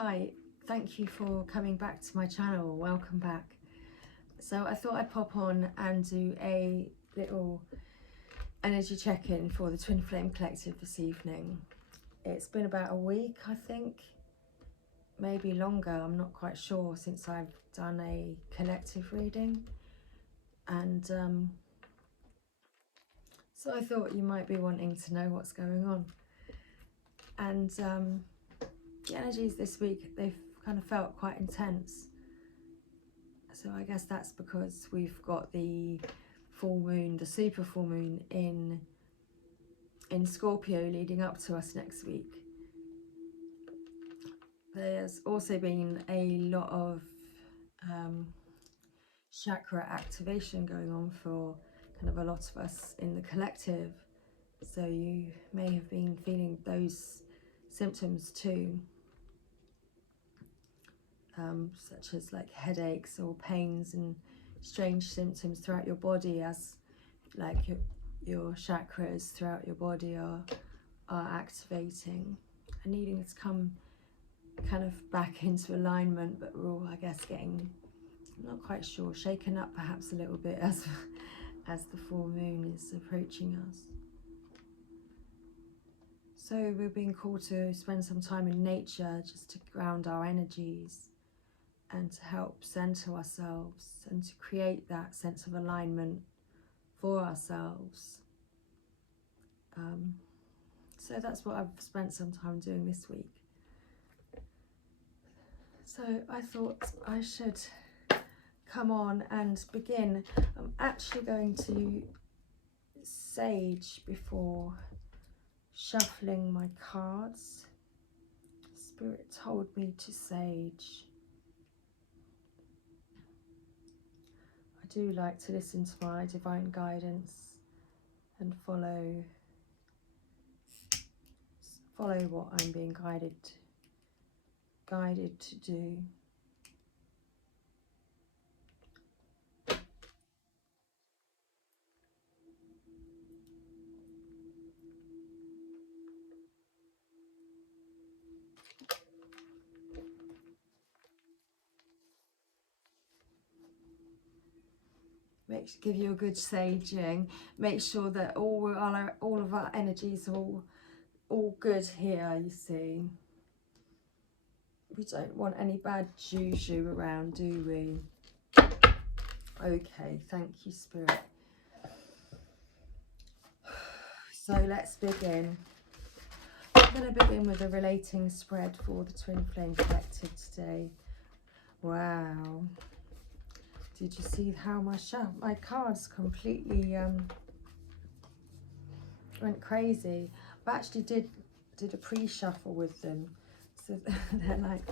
Hi, thank you for coming back to my channel. Welcome back. So I thought I'd pop on and do a little energy check-in for the Twin Flame Collective this evening. It's been about a week, I think, maybe longer, I'm not quite sure, since I've done a collective reading. And so I thought you might be wanting to know what's going on. And the energies this week, they've kind of felt quite intense. So I guess that's because we've got the full moon, the super full moon in Scorpio leading up to us next week. There's also been a lot of chakra activation going on for kind of a lot of us in the collective. So you may have been feeling those symptoms too. Such as like headaches or pains and strange symptoms throughout your body, as like your chakras throughout your body are activating and needing to come kind of back into alignment, but we're all, I guess, getting, I'm not quite sure, shaken up perhaps a little bit as the full moon is approaching us. So we're being called to spend some time in nature just to ground our energies and to help center ourselves and to create that sense of alignment for ourselves. So that's what I've spent some time doing this week. So I thought I should come on and begin. I'm actually going to sage before shuffling my cards. Spirit told me to sage. I do like to listen to my divine guidance and follow what I'm being guided to do. Give you a good saging. Make sure that all of our energies are all good here, you see. We don't want any bad juju around, do we? Okay, thank you, Spirit. So let's begin. I'm going to begin with a relating spread for the Twin Flame Collective today. Wow. Did you see how my cards completely went crazy? I actually did a pre-shuffle with them, so they're like,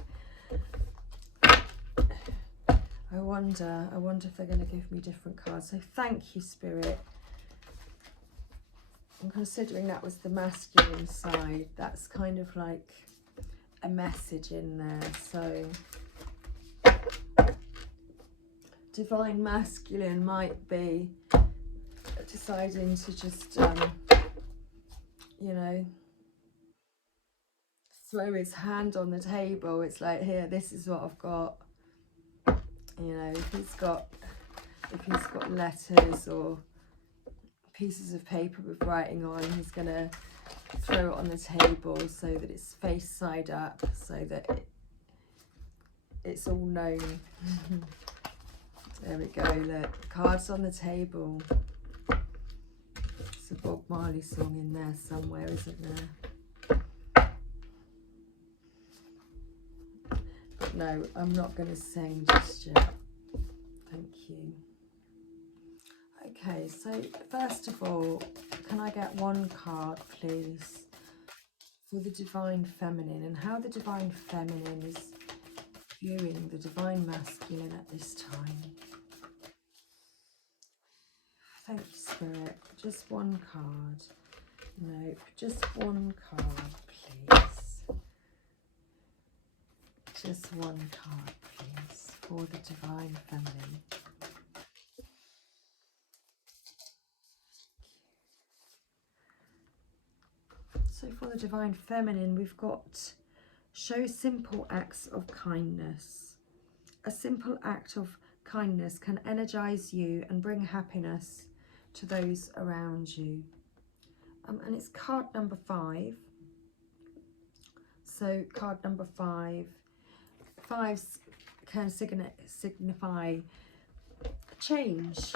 I wonder if they're going to give me different cards. So thank you, Spirit. I'm considering that was the masculine side. That's kind of like a message in there. So divine masculine might be deciding to just you know, throw his hand on the table. It's like, here, this is what I've got. You know, if he's got letters or pieces of paper with writing on, he's gonna throw it on the table so that it's face side up, so that it's all known. There we go, look, cards on the table. It's a Bob Marley song in there somewhere, isn't there? But no, I'm not going to sing just yet. Thank you. Okay, so first of all, can I get one card, please, for the Divine Feminine, and how the Divine Feminine is viewing the Divine Masculine at this time? Thank you, Spirit. Just one card. No, just one card, please. Just one card, please, for the Divine Feminine. So for the Divine Feminine, we've got Show simple acts of kindness. A simple act of kindness can energize you and bring happiness to those around you. And it's card number 5. So card number 5. Fives can signify change.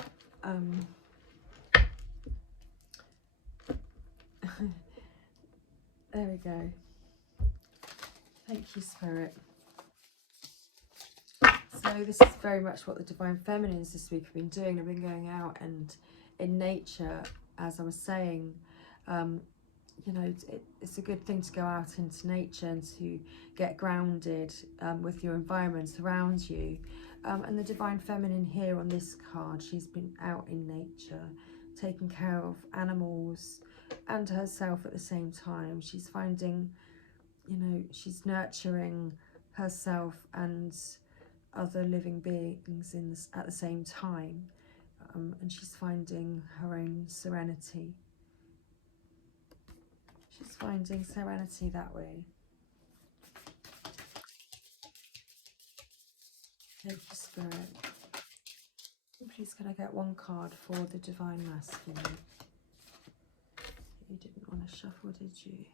There we go. Thank you, Spirit. So this is very much what the Divine Feminines this week have been doing. They've been going out and in nature, as I was saying, you know, it's a good thing to go out into nature and to get grounded with your environment around you. And the Divine Feminine here on this card, she's been out in nature, taking care of animals and herself at the same time. She's finding, you know, she's nurturing herself and other living beings at the same time. And she's finding her own serenity. She's finding serenity that way. Thank you, Spirit. And please, can I get one card for the Divine Masculine? You didn't want to shuffle, did you?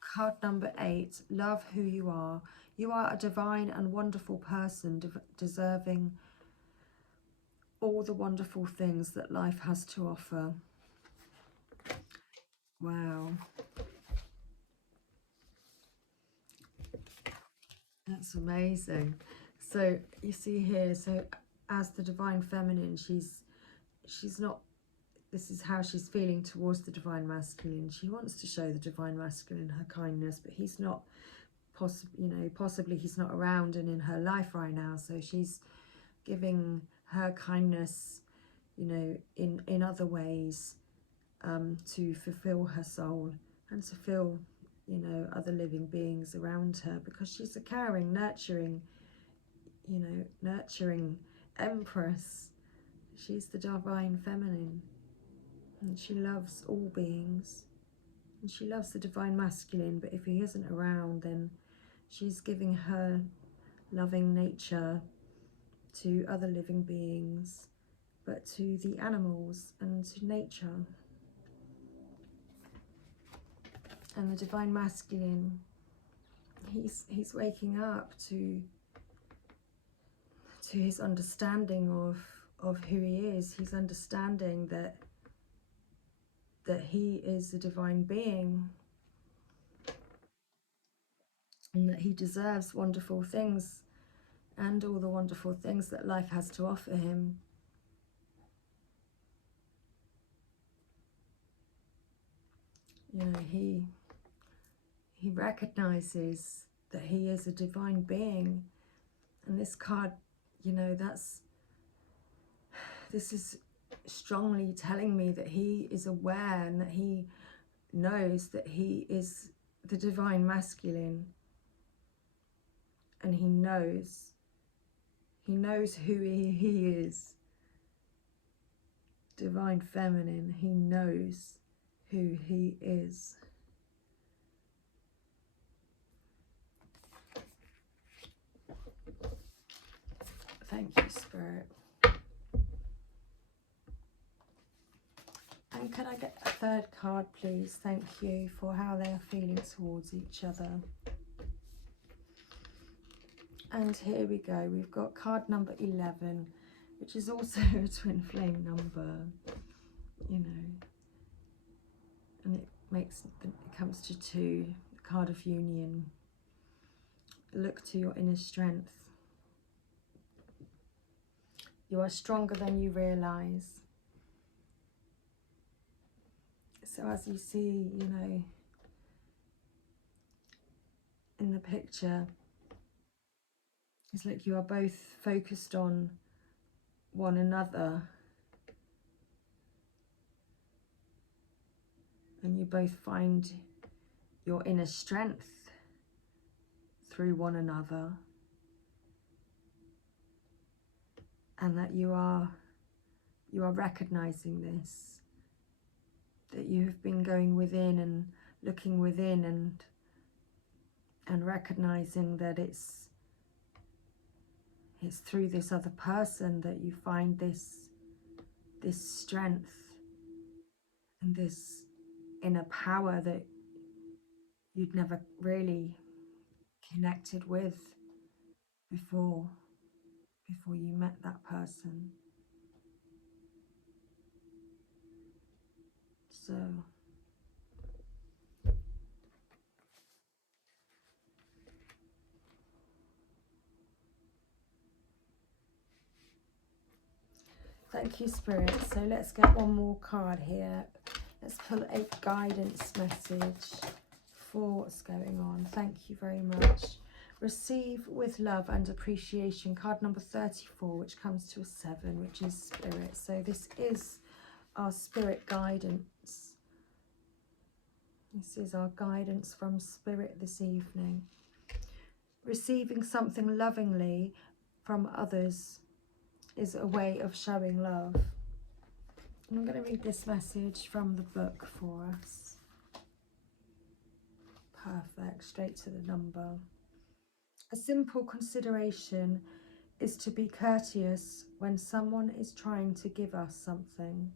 Card number 8. Love who you are. You are a divine and wonderful person, deserving all the wonderful things that life has to offer. Wow. That's amazing. So you see here, so as the Divine Feminine, she's not, this is how she's feeling towards the Divine Masculine. She wants to show the Divine Masculine her kindness, but he's not, possibly he's not around and in her life right now. So she's giving her kindness, you know, in other ways, to fulfill her soul and to fill, you know, other living beings around her, because she's a caring, nurturing, you know, nurturing Empress. She's the Divine Feminine, and she loves all beings, and she loves the Divine Masculine. But if he isn't around, then she's giving her loving nature to other living beings, but to the animals and to nature. And the Divine Masculine, he's waking up to his understanding of who he is. He's understanding that he is a divine being, and that he deserves wonderful things and all the wonderful things that life has to offer him. You know, he recognizes that he is a divine being. And this card, you know, this is strongly telling me that he is aware and that he knows that he is the Divine Masculine, and he knows who he is. Divine Feminine, he knows who he is. Thank you, Spirit. And can I get a third card, please? Thank you, for how they are feeling towards each other. And here we go. We've got card number 11, which is also a twin flame number, you know. And it comes to 2, the card of union. Look to your inner strength. You are stronger than you realize. So as you see, you know, in the picture, it's like you are both focused on one another, and you both find your inner strength through one another, and that you are recognizing this, that you have been going within and looking within and and recognizing that it's through this other person that you find this strength and this inner power that you'd never really connected with before you met that person. So thank you, Spirit. So let's get one more card here. Let's pull a guidance message for what's going on. Thank you very much. Receive with love and appreciation. Card number 34, which comes to a 7, which is Spirit. So this is our Spirit guidance. This is our guidance from Spirit this evening. Receiving something lovingly from others is a way of showing love. And I'm going to read this message from the book for us. Perfect, straight to the number. A simple consideration is to be courteous when someone is trying to give us something.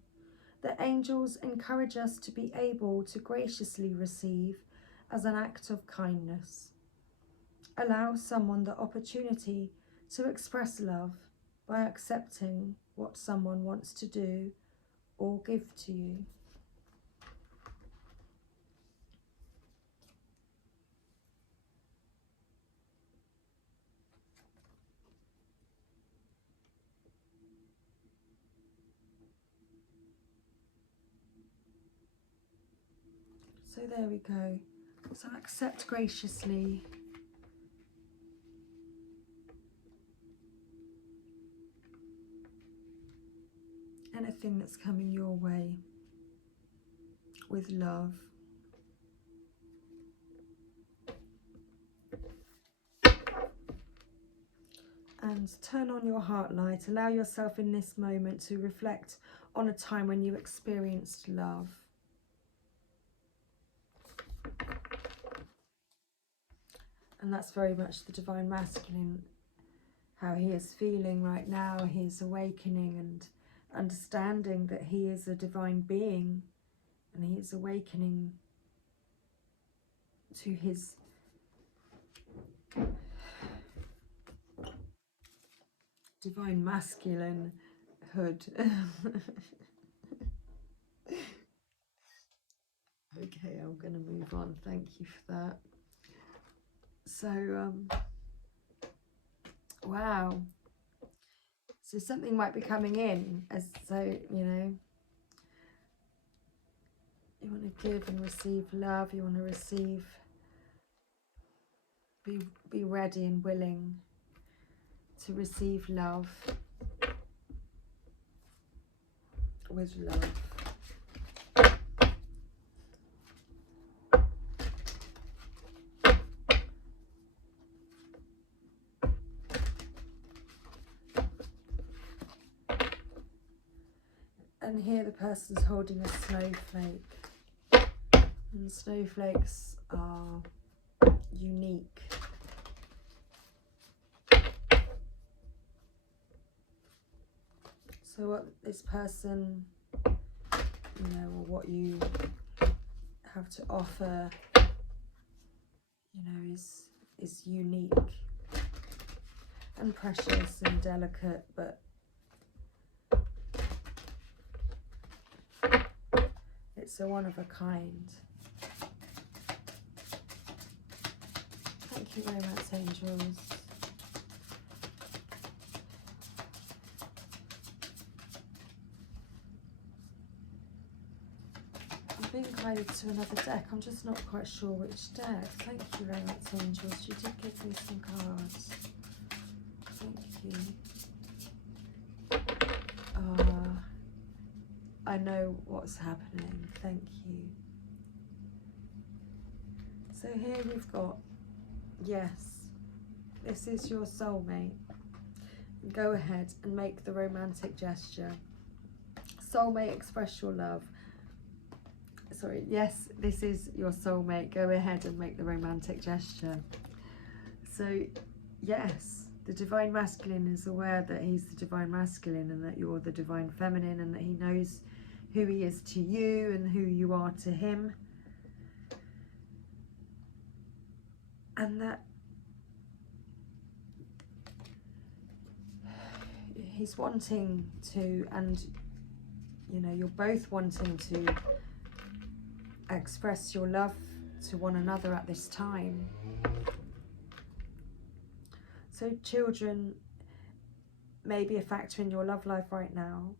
The angels encourage us to be able to graciously receive as an act of kindness. Allow someone the opportunity to express love by accepting what someone wants to do or give to you. So there we go. So accept graciously anything that's coming your way with love. And turn on your heart light. Allow yourself in this moment to reflect on a time when you experienced love. And that's very much the Divine Masculine, how he is feeling right now. He's awakening and understanding that he is a divine being, and he is awakening to his divine masculinehood. Okay, I'm going to move on. Thank you for that. So, wow. So something might be coming in, you want to give and receive love. You want to receive, be ready and willing to receive love with love. And here the person's holding a snowflake. And snowflakes are unique. So what this person, or what you have to offer, is unique and precious and delicate, but it's a one of a kind. Thank you very much, angels. I'm being guided to another deck. I'm just not quite sure which deck. Thank you very much, angels. You did give me some cards. Thank you. I know what's happening. Thank you. So here we've got, yes, this is your soulmate. Go ahead and make the romantic gesture. Soulmate, express your love. It's sorry, yes, this is your soulmate. Go ahead and make the romantic gesture. So, yes, the divine masculine is aware that he's the divine masculine and that you're the divine feminine, and that he knows who he is to you and who you are to him. And that he's wanting to, and you know, you're both wanting to express your love to one another at this time. So children may be a factor in your love life right now.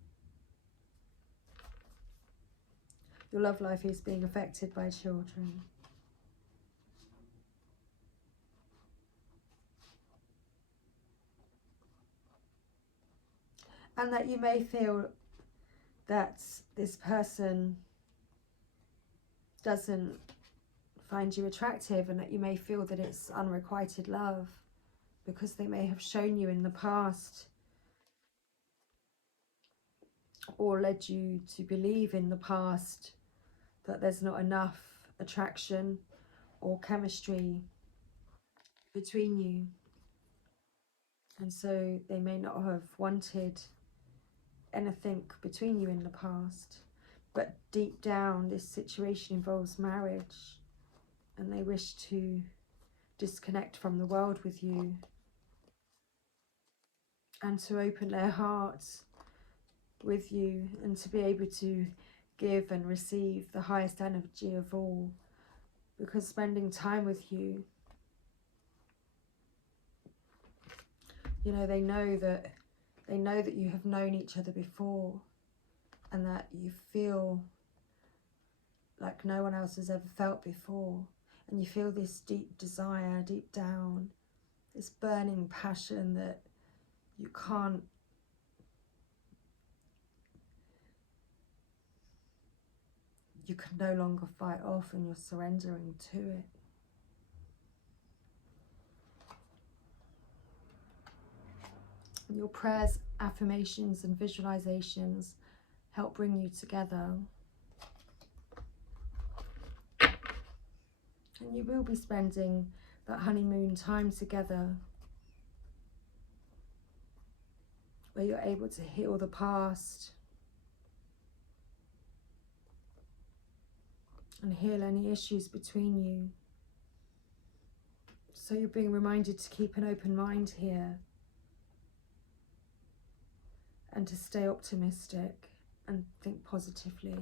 Your love life is being affected by children. And that you may feel that this person doesn't find you attractive, and that you may feel that it's unrequited love because they may have shown you in the past or led you to believe in the past that there's not enough attraction or chemistry between you. And so they may not have wanted anything between you in the past. But deep down, this situation involves marriage, and they wish to disconnect from the world with you and to open their hearts with you, and to be able to give and receive the highest energy of all, because spending time with you, you know, they know that you have known each other before, and that you feel like no one else has ever felt before, and you feel this deep desire deep down, this burning passion that you can no longer fight off, and you're surrendering to it. Your prayers, affirmations and visualizations help bring you together. And you will be spending that honeymoon time together, where you're able to heal the past and heal any issues between you. So you're being reminded to keep an open mind here, and to stay optimistic and think positively.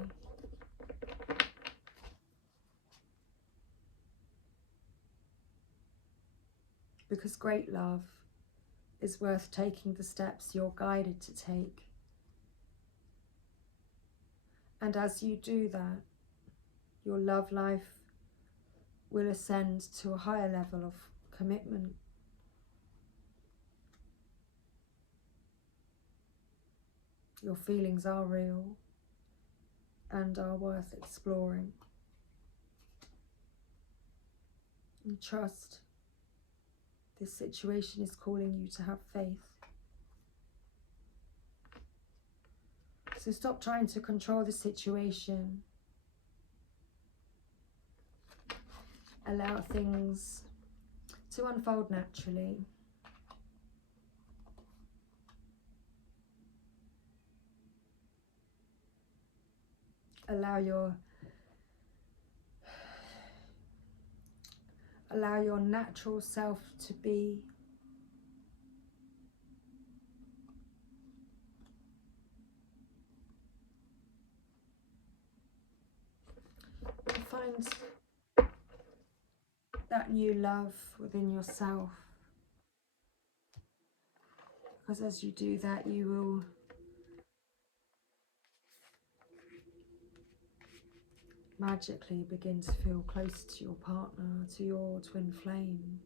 Because great love is worth taking the steps you're guided to take. And as you do that, your love life will ascend to a higher level of commitment. Your feelings are real and are worth exploring. And trust, this situation is calling you to have faith. So stop trying to control the situation. Allow things to unfold naturally. Allow your natural self to be. Find that new love within yourself, because as you do that, you will magically begin to feel close to your partner, to your twin flame.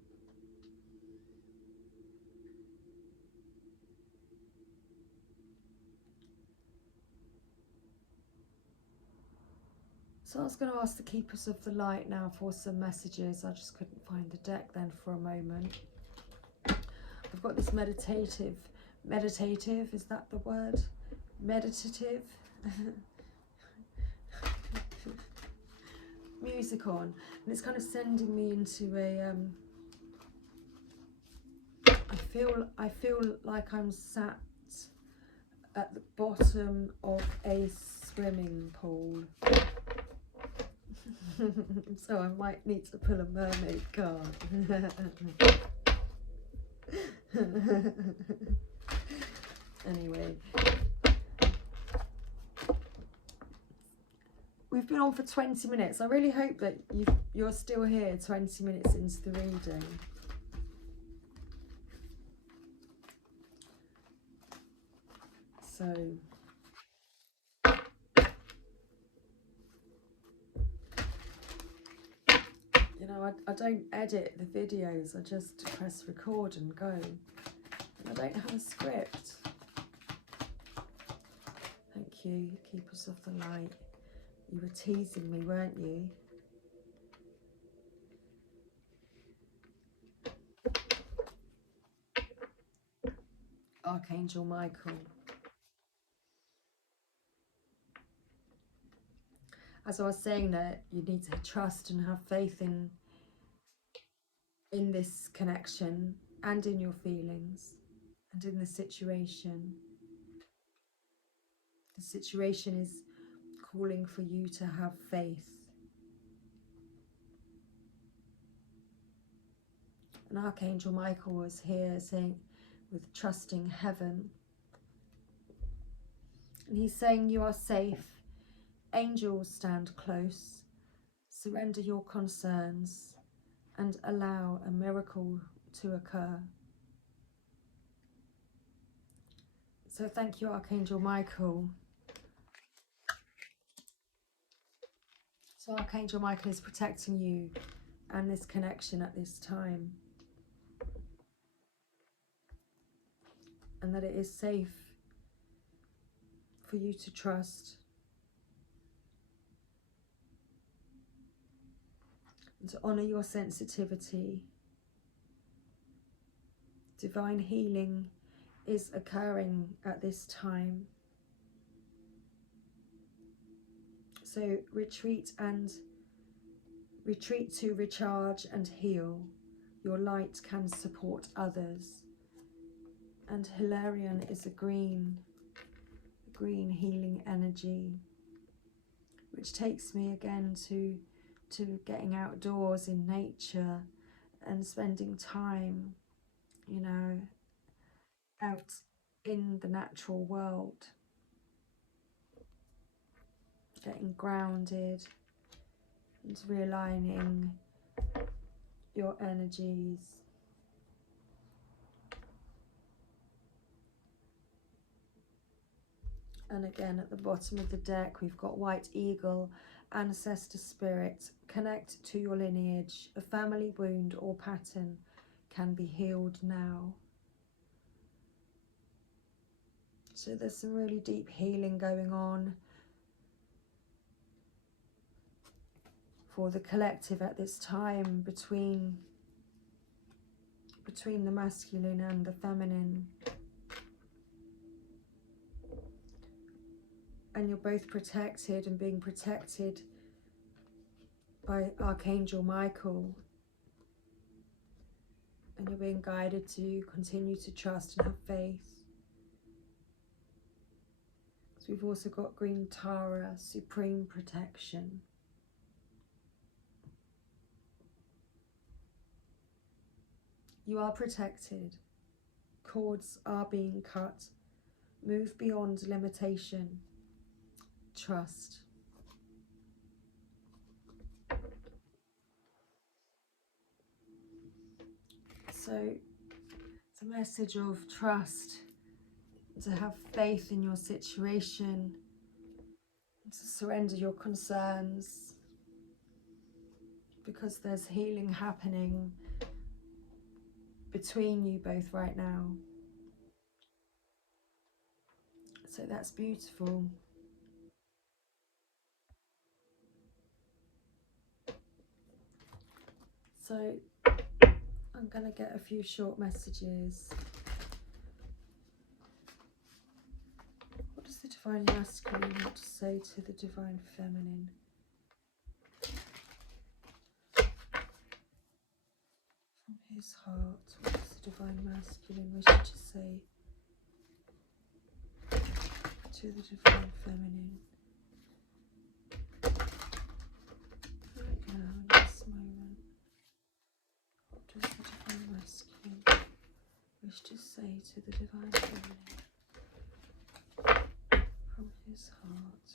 So I was going to ask the keepers of the light now for some messages. I just couldn't find the deck then for a moment. I've got this meditative, is that the word? Meditative? music on, and it's kind of sending me into a I feel like I'm sat at the bottom of a swimming pool. So I might need to pull a mermaid card. Anyway, we've been on for 20 minutes. I really hope that you're still here 20 minutes into the reading. So, you know, I don't edit the videos. I just press record and go. And I don't have a script. Thank you, Keepers of the Light. You were teasing me, weren't you? Archangel Michael. As I was saying, that you need to trust and have faith in this connection and in your feelings and in the situation. The situation is calling for you to have faith. And Archangel Michael was here saying, with trusting heaven. And he's saying you are safe. Angels stand close. Surrender your concerns and allow a miracle to occur. So thank you, Archangel Michael. So Archangel Michael is protecting you and this connection at this time. And that it is safe for you to trust. And to honour your sensitivity. Divine healing is occurring at this time. So retreat to recharge and heal. Your light can support others. And Hilarion is a green healing energy, which takes me again to getting outdoors in nature and spending time, you know, out in the natural world, getting grounded and realigning your energies. And again, at the bottom of the deck, we've got White Eagle, Ancestor Spirit. Connect to your lineage. A family wound or pattern can be healed now. So there's some really deep healing going on for the collective at this time, between the masculine and the feminine. And you're both protected and being protected by Archangel Michael. And you're being guided to continue to trust and have faith. So we've also got Green Tara, Supreme Protection. You are protected. Cords are being cut. Move beyond limitation. Trust. So it's a message of trust, to have faith in your situation, to surrender your concerns, because there's healing happening between you both right now. So that's beautiful. So I'm going to get a few short messages. What does the Divine Masculine want to say to the Divine Feminine? his heart, what does the Divine Masculine wish to say to the Divine Feminine right now in this moment? What does the Divine Masculine wish to say to the Divine Feminine from his heart?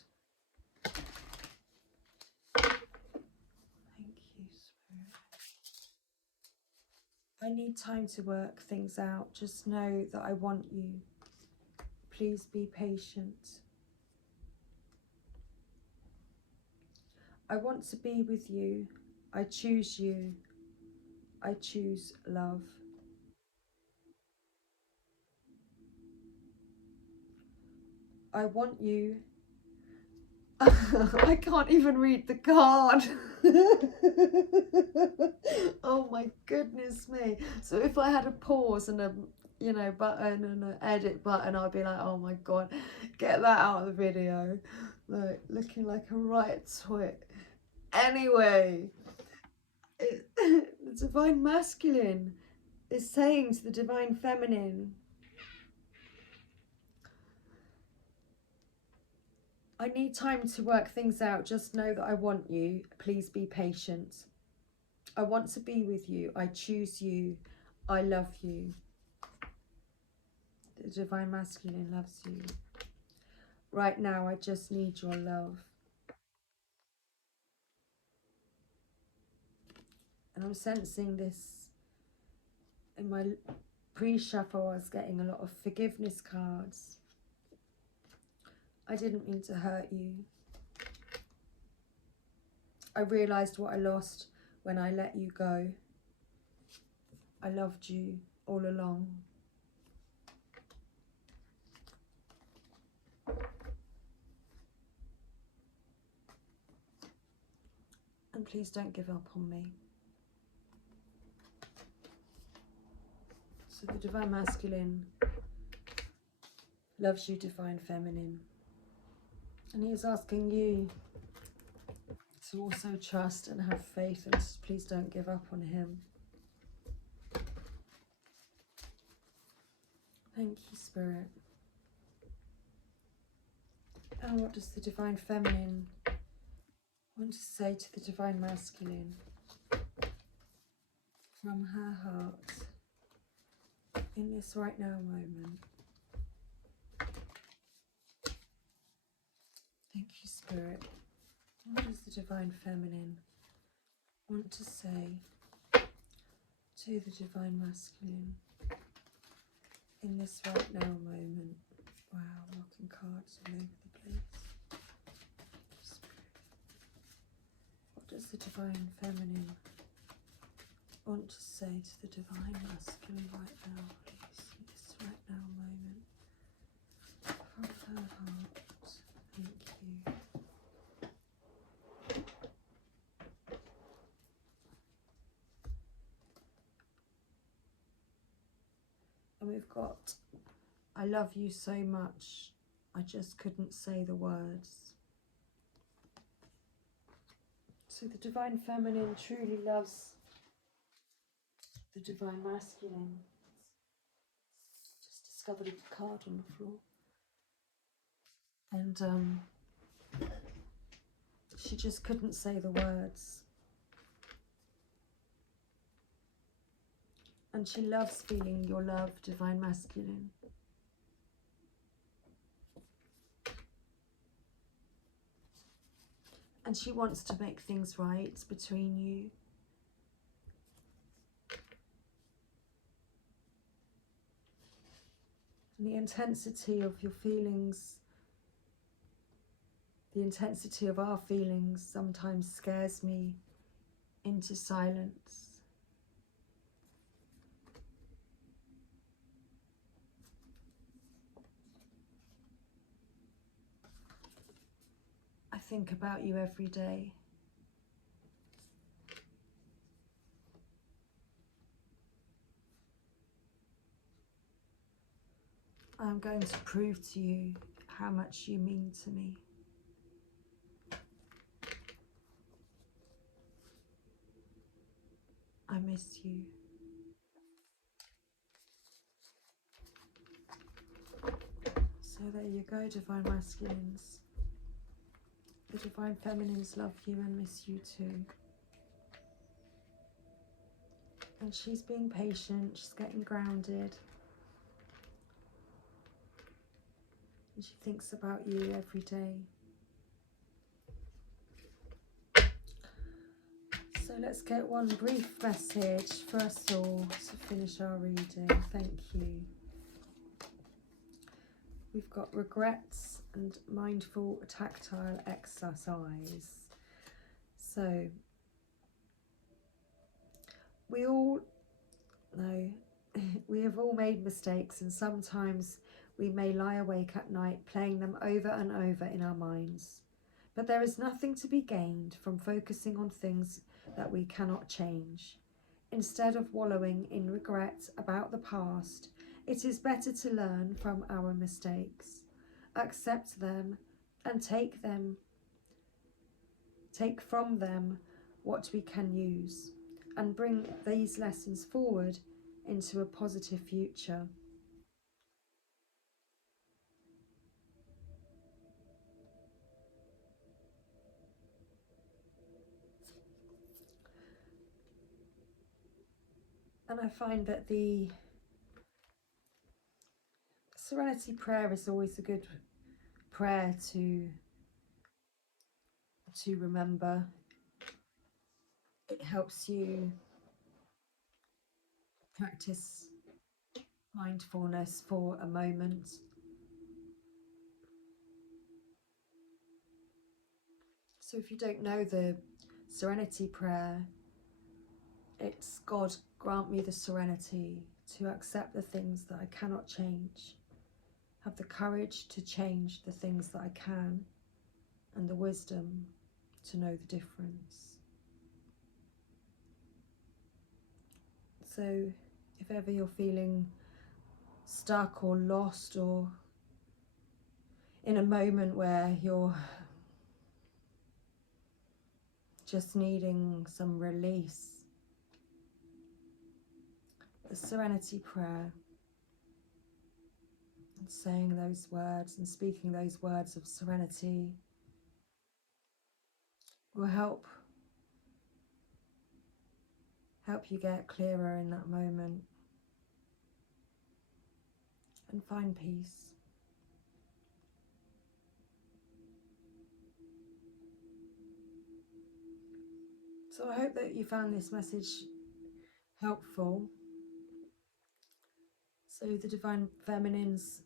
Thank you, Spirit. I need time to work things out. Just know that I want you. Please be patient. I want to be with you. I choose you. I choose love. I want you. I can't even read the card. Oh my goodness me. So if I had a pause and a button and an edit button, I'd be like, oh my god, get that out of the video. Like looking like a right twit. Anyway, the Divine Masculine is saying to the Divine Feminine, I need time to work things out. Just know that I want you. Please be patient. I want to be with you. I choose you. I love you. The Divine Masculine loves you. Right now, I just need your love. And I'm sensing this in my pre-shuffle. I was getting a lot of forgiveness cards. I didn't mean to hurt you. I realised what I lost when I let you go. I loved you all along. And please don't give up on me. So the Divine Masculine loves you, Divine Feminine. And he is asking you to also trust and have faith, and please don't give up on him. Thank you, Spirit. And what does the Divine Feminine want to say to the Divine Masculine from her heart in this right now moment? Thank you, Spirit. What does the Divine Feminine want to say to the Divine Masculine in this right now moment? Wow, walking cards all over the place. Thank you, Spirit. What does the Divine Feminine want to say to the Divine Masculine right now, please, in this right now moment? From her heart. Thank you. And we've got, I love you so much, I just couldn't say the words. So the Divine Feminine truly loves the Divine Masculine. Just discovered a card on the floor. And she just couldn't say the words. And she loves feeling your love, Divine Masculine. And she wants to make things right between you. And the intensity of your feelings, the intensity of our feelings sometimes scares me into silence. I think about you every day. I'm going to prove to you how much you mean to me. I miss you. So there you go, Divine Masculines. The Divine Feminines love you and miss you too. And she's being patient, she's getting grounded. And she thinks about you every day. So let's get one brief message for us all to finish our reading. Thank you. We've got regrets and mindful tactile exercise. So we all know we have all made mistakes, and sometimes we may lie awake at night playing them over and over in our minds. But there is nothing to be gained from focusing on things that we cannot change. Instead of wallowing in regret about the past, it is better to learn from our mistakes, accept them, and take from them what we can use, and bring these lessons forward into a positive future. And I find that the Serenity Prayer is always a good prayer to remember. It helps you practice mindfulness for a moment. So if you don't know the Serenity Prayer, it's God, grant me the serenity to accept the things that I cannot change, have the courage to change the things that I can, and the wisdom to know the difference. So if ever you're feeling stuck or lost, or in a moment where you're just needing some release, the Serenity Prayer, and saying those words and speaking those words of serenity will help you get clearer in that moment and find peace. So I hope that you found this message helpful. So the Divine Feminines,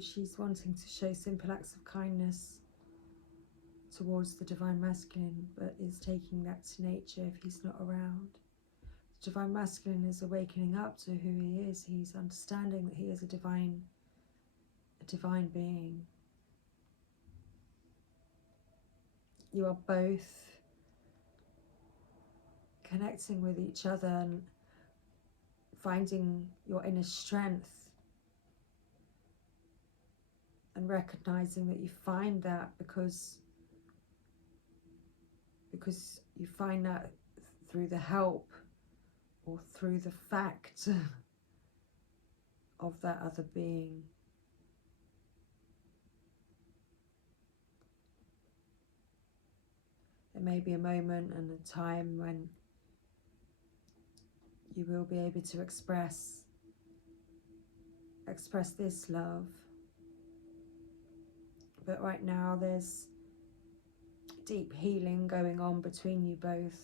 she's wanting to show simple acts of kindness towards the Divine Masculine, but is taking that to nature if he's not around. The Divine Masculine is awakening up to who he is. He's understanding that he is a divine being. You are both connecting with each other and finding your inner strength, and recognizing that you find that because you find that through the help or through the fact of that other being. There may be a moment and a time when you will be able to express this love, but right now there's deep healing going on between you both.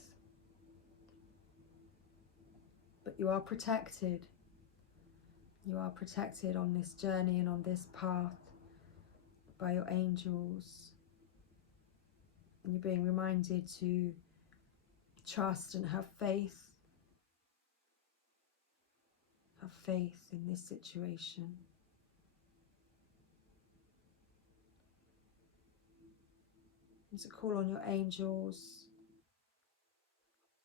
But you are protected. You are protected on this journey and on this path by your angels. And you're being reminded to trust and have faith. Have faith in this situation. And to call on your angels,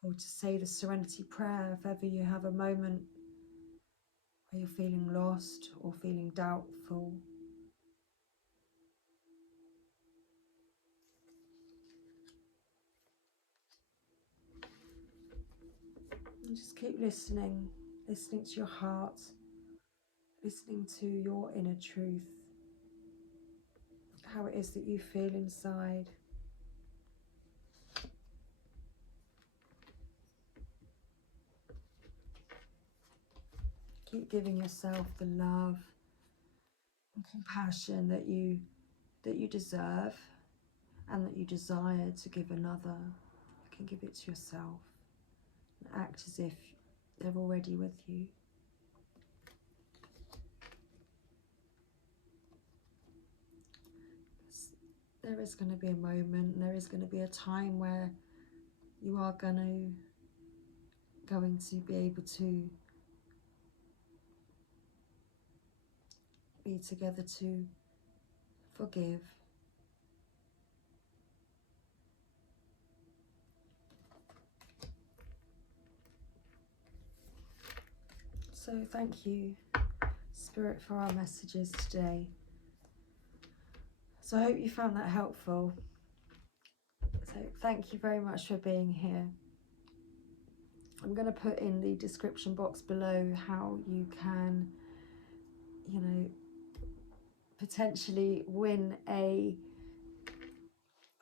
or to say the Serenity Prayer if ever you have a moment where you're feeling lost or feeling doubtful. And just keep listening to your heart, listening to your inner truth. how it is that you feel inside. Keep giving yourself the love and compassion that you deserve and that you desire to give another. You can give it to yourself and act as if they're already with you. There is going to be a moment, there is going to be a time where you are going to be able to be together to forgive. So thank you, Spirit, for our messages today. So I hope you found that helpful. So thank you very much for being here. I'm going to put in the description box below how you can, potentially win a,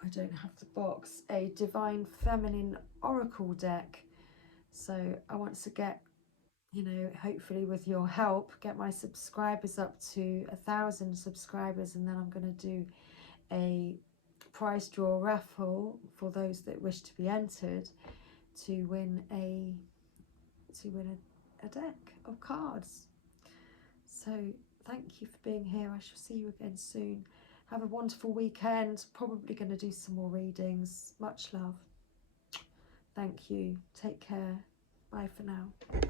I don't have the box, a Divine Feminine Oracle deck. So I want to get, hopefully with your help, get my subscribers up to 1,000 subscribers, and then I'm going to do a prize draw raffle for those that wish to be entered to win a deck of cards. So thank you for being here. I shall see you again soon. Have a wonderful weekend. Probably going to do some more readings. Much love. Thank you. Take care. Bye for now.